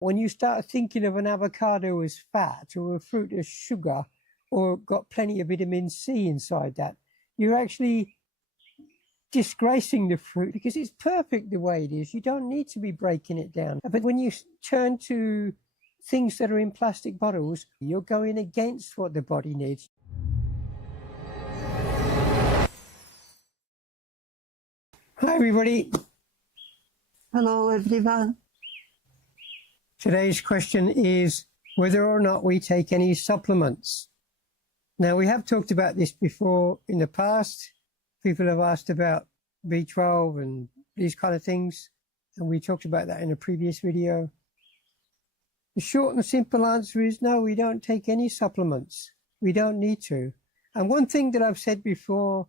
When you start thinking of an avocado as fat or a fruit as sugar or got plenty of vitamin C inside that, you're actually disgracing the fruit because it's perfect the way it is. You don't need to be breaking it down. But when you turn to things that are in plastic bottles, you're going against what the body needs. Hi, everybody. Hello, everyone. Today's question is whether or not we take any supplements. Now, we have talked about this before in the past. People have asked about B12 and these kind of things, and we talked about that in a previous video. The short and simple answer is no, we don't take any supplements. We don't need to. And one thing that I've said before,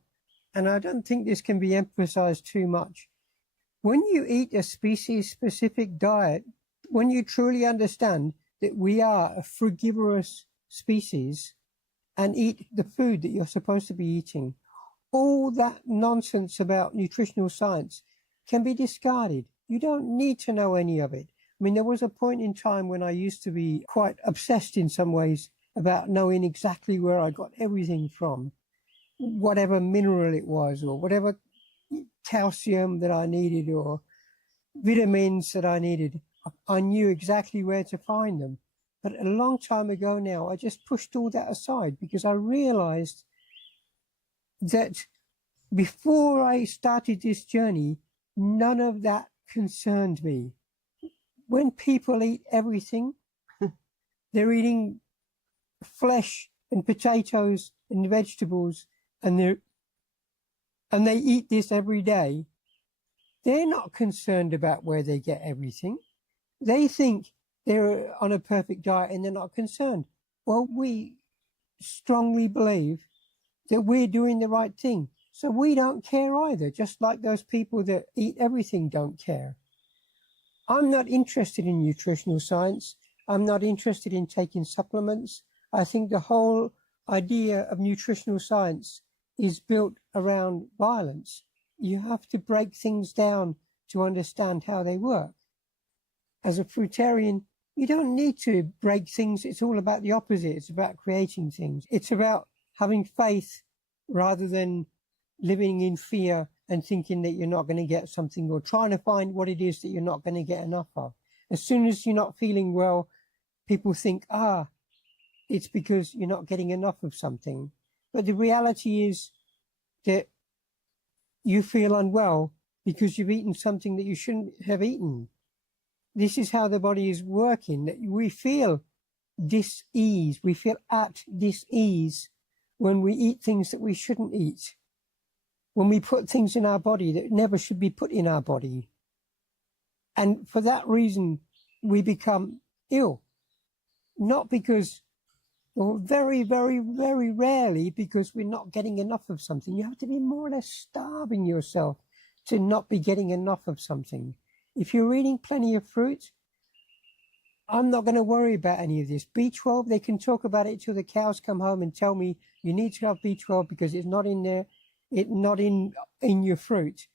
and I don't think this can be emphasized too much, when you eat a species-specific diet, when you truly understand that we are a frugivorous species and eat the food that you're supposed to be eating, all that nonsense about nutritional science can be discarded. You don't need to know any of it. I mean, there was a point in time when I used to be quite obsessed in some ways about knowing exactly where I got everything from, whatever mineral it was or whatever calcium that I needed or vitamins that I needed. I knew exactly where to find them. But a long time ago now, I just pushed all that aside because I realized that before I started this journey, none of that concerned me. When people eat everything, they're eating flesh and potatoes and vegetables, and they eat this every day. They're not concerned about where they get everything. They think they're on a perfect diet and they're not concerned. Well, we strongly believe that we're doing the right thing. So we don't care either, just like those people that eat everything don't care. I'm not interested in nutritional science. I'm not interested in taking supplements. I think the whole idea of nutritional science is built around violence. You have to break things down to understand how they work. As a fruitarian, you don't need to break things. It's all about the opposite. It's about creating things. It's about having faith rather than living in fear and thinking that you're not going to get something or trying to find what it is that you're not going to get enough of. As soon as you're not feeling well, people think, it's because you're not getting enough of something. But the reality is that you feel unwell because you've eaten something that you shouldn't have eaten. This is how the body is working. That we feel dis-ease. We feel at dis-ease when we eat things that we shouldn't eat. When we put things in our body that never should be put in our body. And for that reason, we become ill. Not because, or very, very, very rarely because we're not getting enough of something. You have to be more or less starving yourself to not be getting enough of something. If you're eating plenty of fruit, I'm not going to worry about any of this. B12, they can talk about it till the cows come home and tell me you need to have B12 because it's not in there, it's not in your fruit.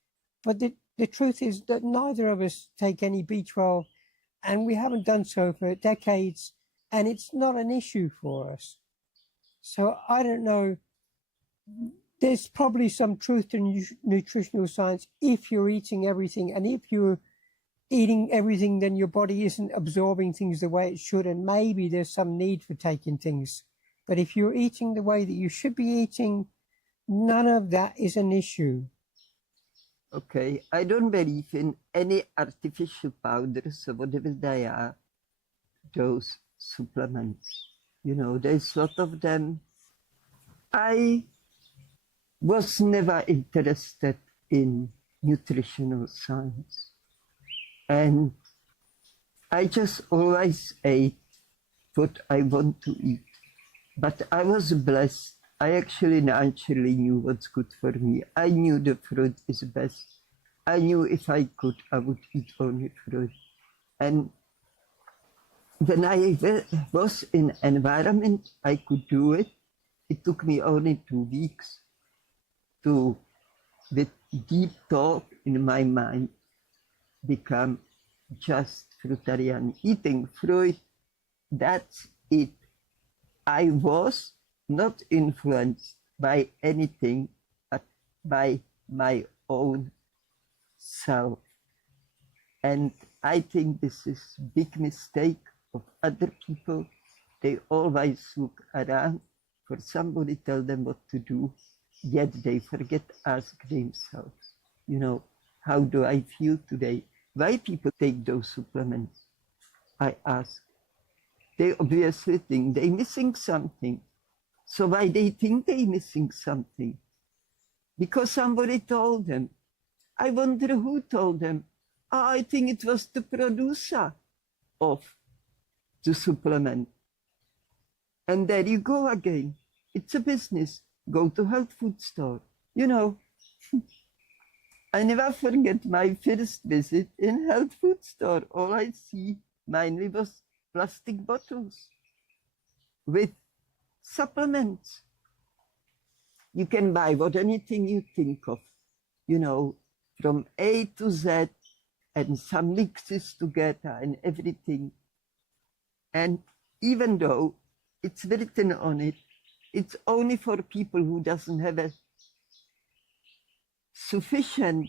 But the truth is that neither of us take any B12, and we haven't done so for decades, and it's not an issue for us. So I don't know. There's probably some truth to nutritional science if you're eating everything, and if you're eating everything, then your body isn't absorbing things the way it should, and maybe there's some need for taking things. But if you're eating the way that you should be eating, none of that is an issue. Okay, I don't believe in any artificial powders or whatever they are, those supplements. You know, there's a lot of them. I was never interested in nutritional science. And I just always ate what I want to eat. But I was blessed. I actually naturally knew what's good for me. I knew the fruit is best. I knew if I could, I would eat only fruit. And when I was in an environment, I could do it. It took me only 2 weeks to, with deep thought in my mind, become just Fruitarian, eating fruit, that's it. I was not influenced by anything but by my own self. And I think this is a big mistake of other people. They always look around for somebody to tell them what to do, yet they forget to ask themselves, you know, how do I feel today? Why people take those supplements? I ask. They obviously think they're missing something. So why they think they're missing something? Because somebody told them. I wonder who told them. Oh, I think it was the producer of the supplement. And there you go again. It's a business. Go to health food store. You know, I never forget my first visit in health food store. All I see mainly was plastic bottles with supplements. You can buy what anything you think of, you know, from A to Z, and some mixes together and everything. And even though it's written on it, it's only for people who doesn't have a sufficient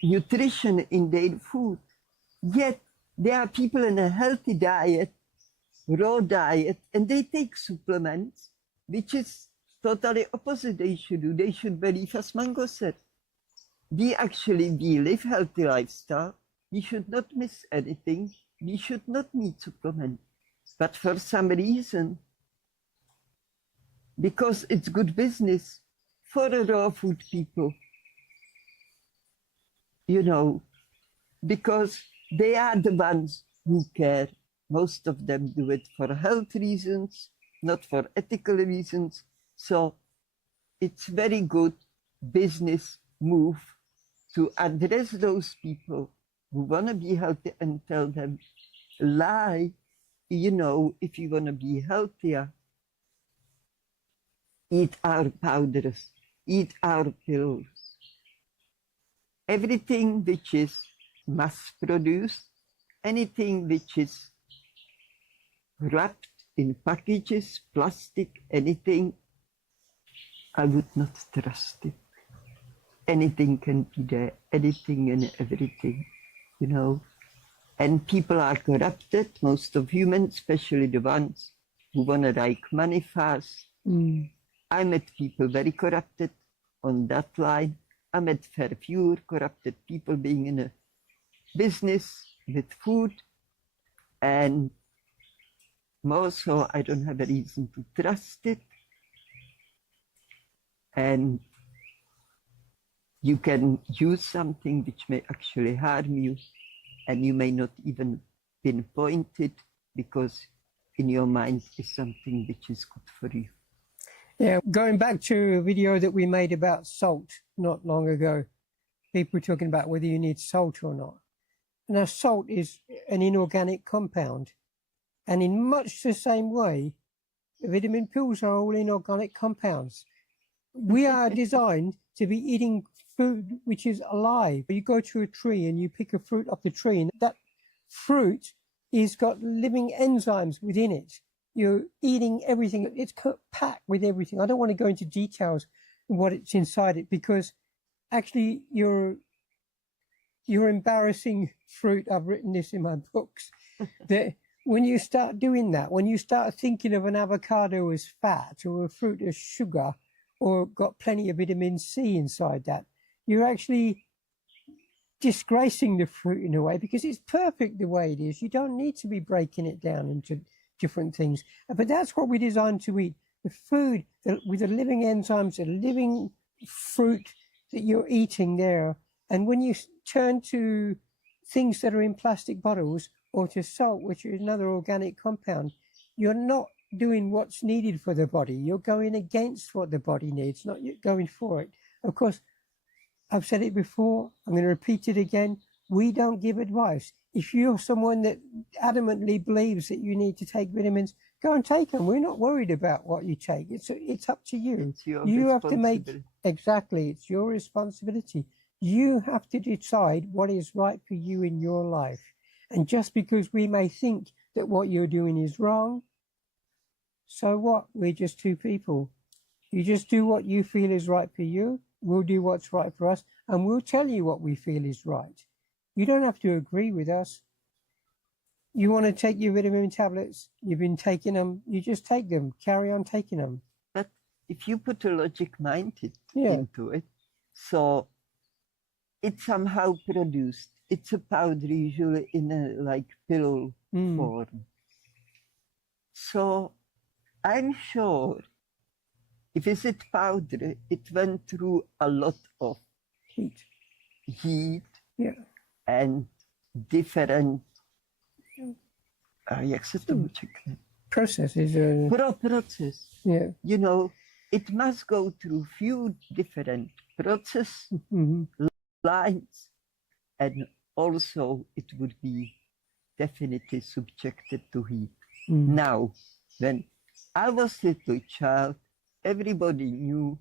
nutrition in their food. Yet there are people in a healthy diet, raw diet, and they take supplements, which is totally opposite they should do. They should believe, as Mango said, we live healthy lifestyle. We should not miss anything. We should not need supplement. But for some reason, because it's good business for the raw food people, you know, because they are the ones who care. Most of them do it for health reasons, not for ethical reasons. So it's very good business move to address those people who want to be healthy and tell them, lie, you know, if you want to be healthier, eat our powders, eat our pills. Everything which is mass-produced, anything which is wrapped in packages, plastic, anything, I would not trust it. Anything can be there, anything and everything, you know. And people are corrupted, most of humans, especially the ones who want to make money fast. I met people very corrupted on that line. I met very few corrupted people being in a business with food. And more so, I don't have a reason to trust it. And you can use something which may actually harm you, and you may not even pinpoint it because in your mind is something which is good for you. Yeah, going back to a video that we made about salt not long ago, people were talking about whether you need salt or not. Now, salt is an inorganic compound, and in much the same way, vitamin pills are all inorganic compounds. We are designed to be eating food which is alive. You go to a tree and you pick a fruit off the tree, and that fruit is got living enzymes within it. You're eating everything. It's packed with everything. I don't want to go into details of what it's inside it, because actually you're embarrassing fruit. I've written this in my books. That when you start doing that, when you start thinking of an avocado as fat or a fruit as sugar or got plenty of vitamin C inside that, you're actually disgracing the fruit in a way, because it's perfect the way it is. You don't need to be breaking it down into different things. But that's what we're designed to eat. The food with the living enzymes, the living fruit that you're eating there. And when you turn to things that are in plastic bottles or to salt, which is another organic compound, you're not doing what's needed for the body. You're going against what the body needs, not going for it. Of course, I've said it before, I'm going to repeat it again. We don't give advice. If you're someone that adamantly believes that you need to take vitamins, go and take them. We're not worried about what you take. It's up to you. It's your You have to responsibility. exactly, it's your responsibility. You have to decide what is right for you in your life. And just because we may think that what you're doing is wrong, so what? We're just two people. You just do what you feel is right for you. We'll do what's right for us, and we'll tell you what we feel is right. You don't have to agree with us. You want to take your vitamin tablets, you've been taking them, you just take them, carry on taking them. But if you put a logic mind Yeah. into it, so it's somehow produced. It's a powder usually in a like pill form. So I'm sure if it's a powder, it went through a lot of heat Yeah. and different jak se tomu řekne? Processes. Process. Yeah. You know, it must go through few different process lines, and also it would be definitely subjected to heat. Now, when I was little child, everybody knew,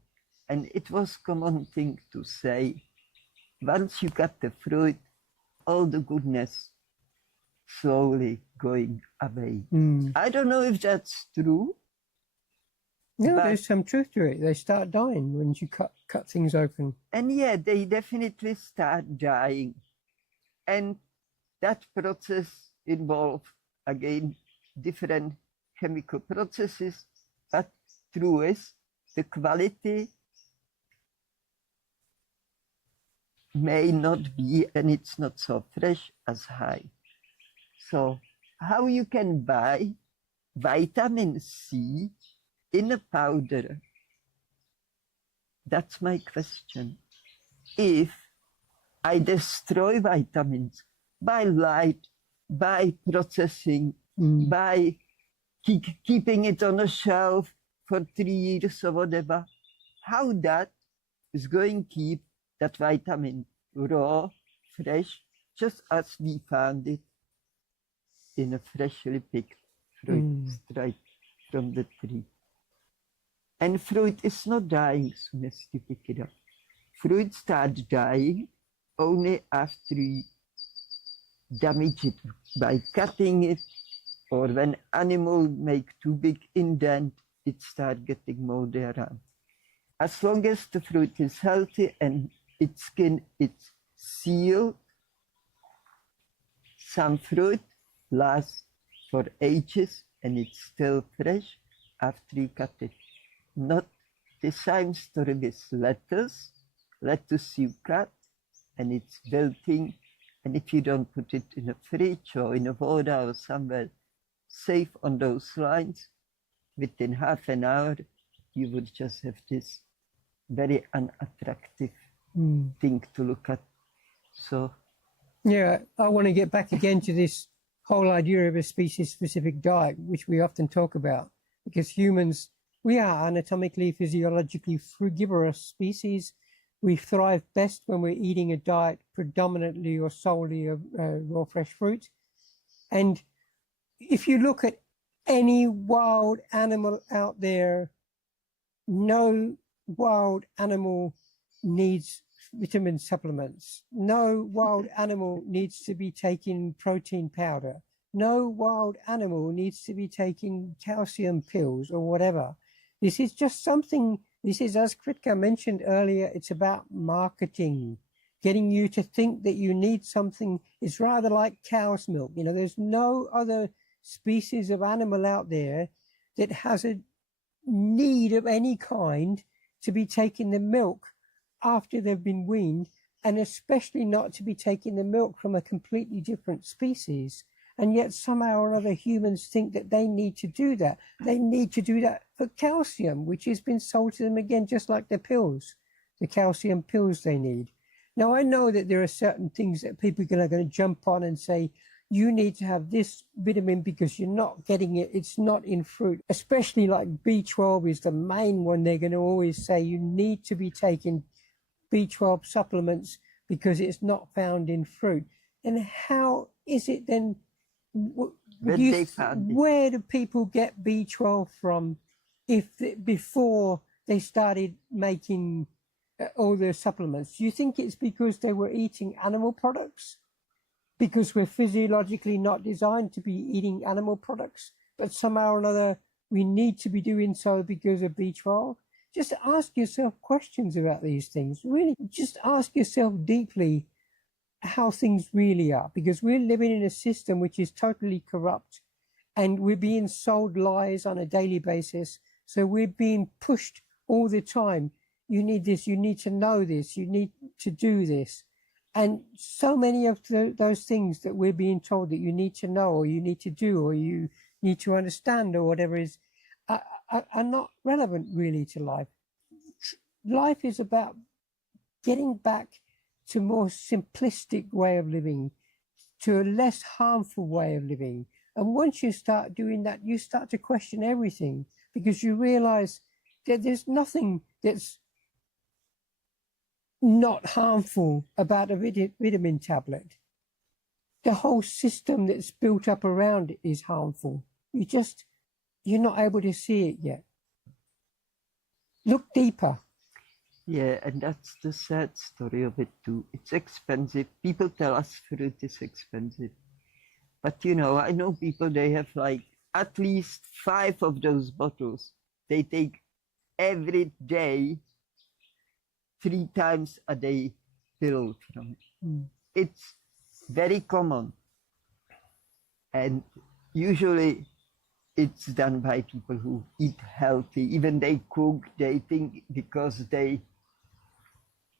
and it was common thing to say, once you got the fruit, all the goodness slowly going away. I don't know if that's true. No, there's some truth to it. They start dying when you cut things open. And yeah, they definitely start dying. And that process involves, again, different chemical processes, but true is the quality may not be, and it's not so fresh as high. So how you can buy vitamin C in a powder? That's my question. If I destroy vitamins by light, by processing, by keeping it on a shelf for 3 years or whatever, how that is going to keep that vitamin raw, fresh, just as we found it in a freshly picked fruit straight from the tree. And fruit is not dying as soon as you pick it up. Fruit starts dying only after you damage it by cutting it, or when animals make too big indent, it starts getting moldy around. As long as the fruit is healthy and its skin is sealed, some fruit lasts for ages and it's still fresh after you cut it. Not the same story with lettuce. Lettuce you cut and it's wilting, and if you don't put it in a fridge or in a water or somewhere safe on those lines, within half an hour you would just have this very unattractive thing to look at. So yeah, I want to get back again to this whole idea of a species-specific diet, which we often talk about, because humans, we are anatomically, physiologically frugivorous species. We thrive best when we're eating a diet predominantly or solely of raw fresh fruit. And if you look at any wild animal out there, no wild animal needs vitamin supplements. No wild animal needs to be taking protein powder. No wild animal needs to be taking calcium pills or whatever. This is just something, this is, as Kritka mentioned earlier, it's about marketing, getting you to think that you need something. It's rather like cow's milk. You know, there's no other species of animal out there that has a need of any kind to be taking the milk after they've been weaned, and especially not to be taking the milk from a completely different species. And yet somehow or other humans think that they need to do that. They need to do that for calcium, which has been sold to them again, just like the pills, the calcium pills they need. Now, I know that there are certain things that people are going to jump on and say, you need to have this vitamin because you're not getting it. It's not in fruit, especially like B12 is the main one. They're going to always say you need to be taking B12 supplements because it's not found in fruit. And how is it then? Where do people get B12 from if before they started making all the supplements, do you think it's because they were eating animal products? Because we're physiologically not designed to be eating animal products, but somehow or another we need to be doing so because of B12? Just ask yourself questions about these things. Really, just ask yourself deeply how things really are, because we're living in a system which is totally corrupt, and we're being sold lies on a daily basis. So we're being pushed all the time. You need this, you need to know this, you need to do this. And so many of those things that we're being told that you need to know, or you need to do, or you need to understand, or whatever is, are not relevant really to life. Life is about getting back to a more simplistic way of living, to a less harmful way of living. And once you start doing that, you start to question everything, because you realize that there's nothing that's not harmful about a vitamin tablet. The whole system that's built up around it is harmful. You're not able to see it yet. Look deeper. Yeah, and that's the sad story of it too. It's expensive. People tell us fruit is expensive. But you know, I know people, they have like at least 5 of those bottles. They take every day, 3 times a day pill from it. It's very common. And usually it's done by people who eat healthy. Even they cook, they think because they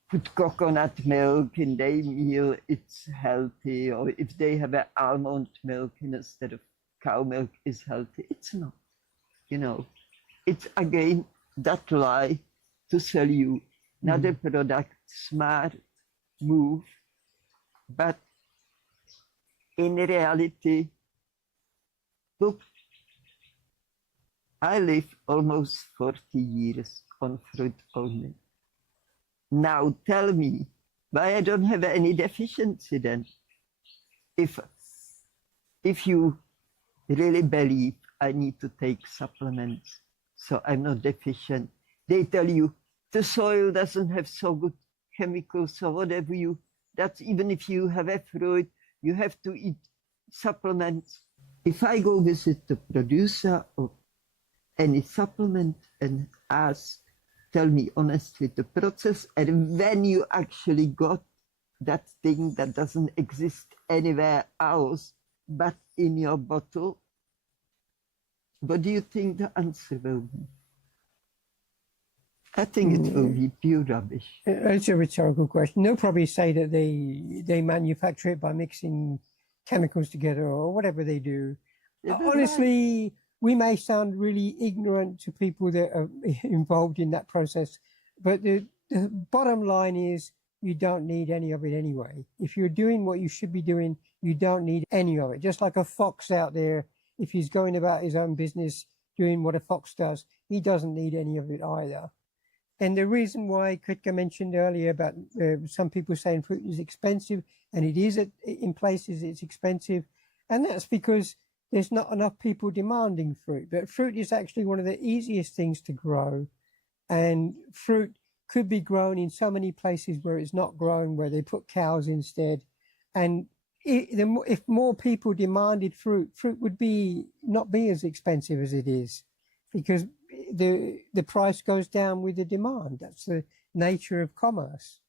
put coconut milk in their meal, it's healthy. Or if they have an almond milk instead of cow milk, is healthy. It's not, you know. It's again that lie to sell you another product, smart move. But in reality, look, I live almost 40 years on fruit only. Now tell me why I don't have any deficiency then. If you really believe I need to take supplements so I'm not deficient, they tell you the soil doesn't have so good chemicals or whatever that's even if you have a fruit, you have to eat supplements. If I go visit the producer of any supplement and ask, tell me honestly the process, and when you actually got that thing that doesn't exist anywhere else but in your bottle, what do you think the answer will be? I think it will be pure rubbish. It's a rhetorical question. They'll probably say that they manufacture it by mixing chemicals together or whatever they do. Honestly, we may sound really ignorant to people that are involved in that process, but the bottom line is you don't need any of it anyway. If you're doing what you should be doing, you don't need any of it. Just like a fox out there, if he's going about his own business, doing what a fox does, he doesn't need any of it either. And the reason why Kritka mentioned earlier about some people saying fruit is expensive, and it is in places it's expensive, and that's because there's not enough people demanding fruit. But fruit is actually one of the easiest things to grow, and fruit could be grown in so many places where it's not grown, where they put cows instead. And if more people demanded fruit, fruit would not be as expensive as it is, because the price goes down with the demand. That's the nature of commerce.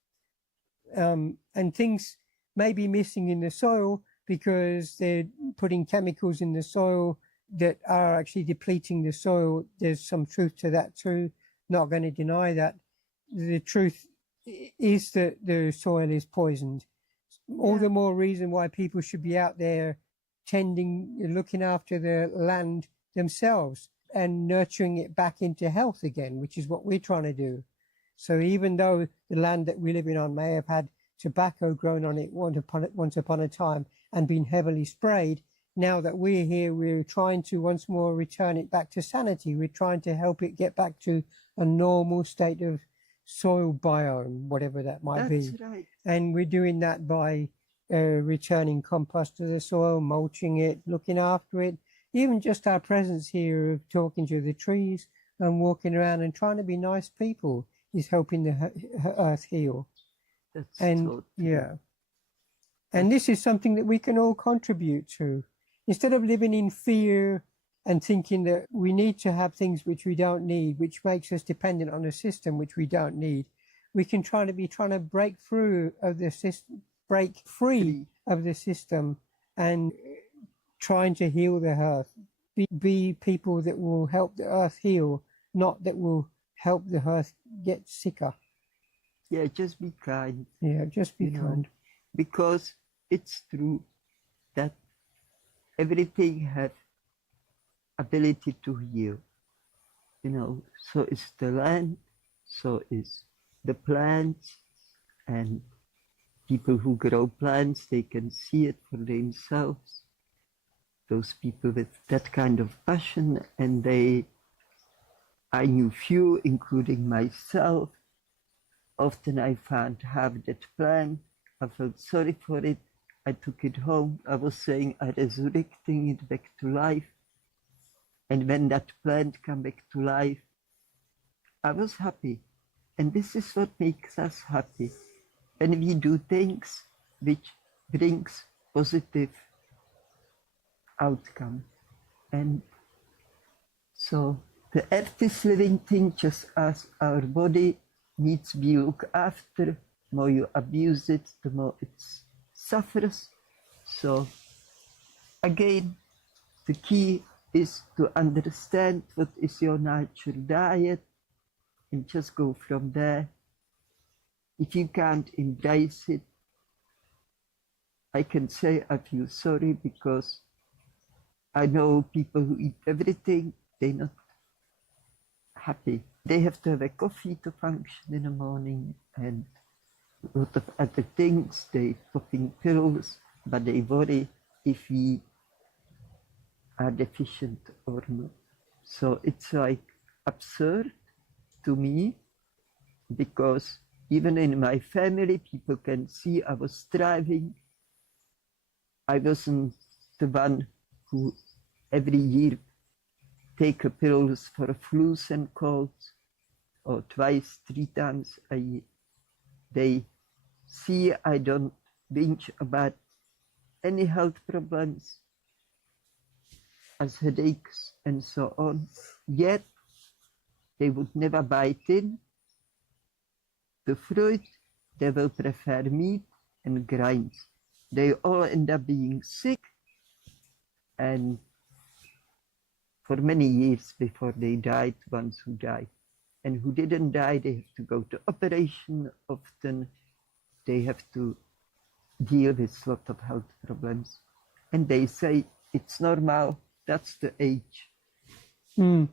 And things may be missing in the soil because they're putting chemicals in the soil that are actually depleting the soil. There's some truth to that too. Not going to deny that. The truth is that the soil is poisoned. All the more reason why people should be out there looking after the land themselves and nurturing it back into health again, which is what we're trying to do. So even though the land that we're living on may have had tobacco grown on it once upon a time and been heavily sprayed, now that we're here, we're trying to once more return it back to sanity. We're trying to help it get back to a normal state of soil biome, whatever that might be. That's right. And we're doing that by returning compost to the soil, mulching it, looking after it. Even just our presence here of talking to the trees and walking around and trying to be nice people. is helping the earth heal. That's And so true. yeah, and this is something that we can all contribute to. Instead of living in fear and thinking that we need to have things which we don't need, which makes us dependent on a system which we don't need, we can try to break through of the system, break free of the system, and trying to heal the earth. Be people that will help the earth heal, not that will help the earth get sicker. Yeah, just be kind. Yeah, just be kind. Because it's true that everything has ability to heal. So is the land, so is the plants, and people who grow plants, they can see it for themselves. Those people with that kind of passion, and I knew few, including myself. Often I found half that plant, I felt sorry for it, I took it home, I was saying I'm resurrecting it back to life. And when that plant came back to life, I was happy. And this is what makes us happy. When we do things which brings positive outcome. And so the earth is living thing just as our body needs to be looked after. The more you abuse it, the more it suffers. So again, the key is to understand what is your natural diet and just go from there. If you can't embrace it, I can say I feel sorry, because I know people who eat everything, they're not happy. They have to have a coffee to function in the morning and a lot of other things. They popping pills, but they worry if we are deficient or not. So it's like absurd to me, because even in my family, people can see I was striving. I wasn't the one who every year take pills for flus and colds, or twice, 3 times a year. They see I don't whinge about any health problems, as headaches and so on. Yet they would never bite in the fruit. They will prefer meat and grains. They all end up being sick, and for many years before they died, ones who died. And who didn't die, they have to go to operation often. They have to deal with a lot of health problems. And they say it's normal, that's the age. Mm.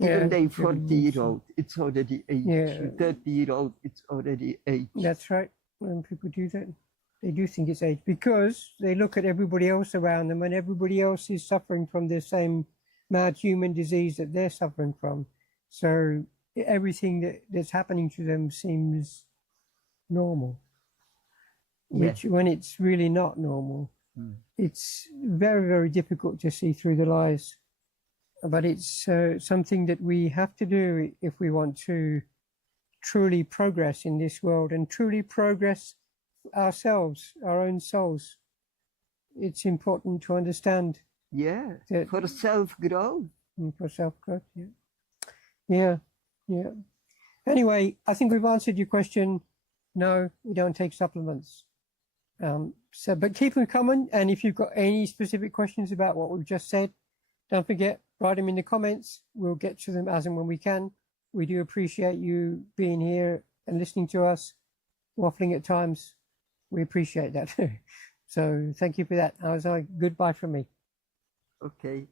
Even they 40-year-old, it's already age. Yeah. 30-year-old, it's already age. That's right. When people do that, they do think it's age, because they look at everybody else around them, and everybody else is suffering from the same mad human disease that they're suffering from. So everything that's happening to them seems normal, which when it's really not normal, it's very, very difficult to see through the lies. But it's something that we have to do if we want to truly progress in this world and truly progress ourselves, our own souls. It's important to understand. Yeah, that for self-growth. For self-growth, yeah. Anyway, I think we've answered your question. No, we don't take supplements. But keep them coming. And if you've got any specific questions about what we've just said, don't forget, write them in the comments. We'll get to them as and when we can. We do appreciate you being here and listening to us, waffling at times. We appreciate that. So thank you for that. I was like, goodbye from me. Okay.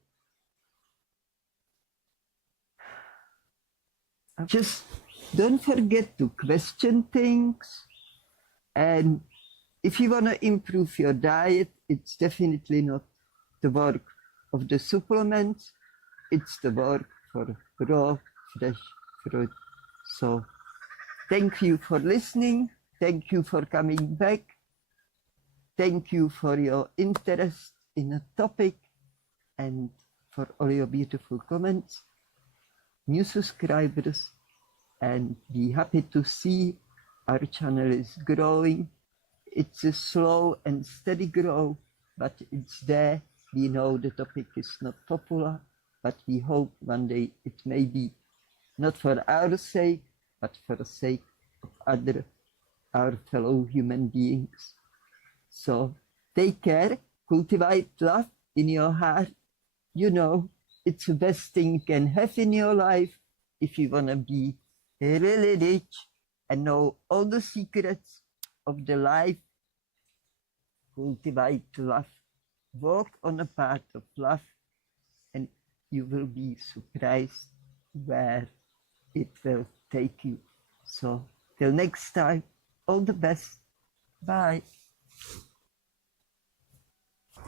Just don't forget to question things. And if you want to improve your diet, it's definitely not the work of the supplements. It's the work for raw, fresh fruit. So thank you for listening. Thank you for coming back. Thank you for your interest in a topic and for all your beautiful comments. New subscribers, and be happy to see our channel is growing. It's a slow and steady growth, but it's there. We know the topic is not popular, but we hope one day it may be, not for our sake, but for the sake of our fellow human beings. So take care, cultivate love in your heart. You know, it's the best thing you can have in your life if you want to be really rich and know all the secrets of the life. Cultivate love, walk on a path of love, and you will be surprised where it will take you. So till next time, all the best. Bye.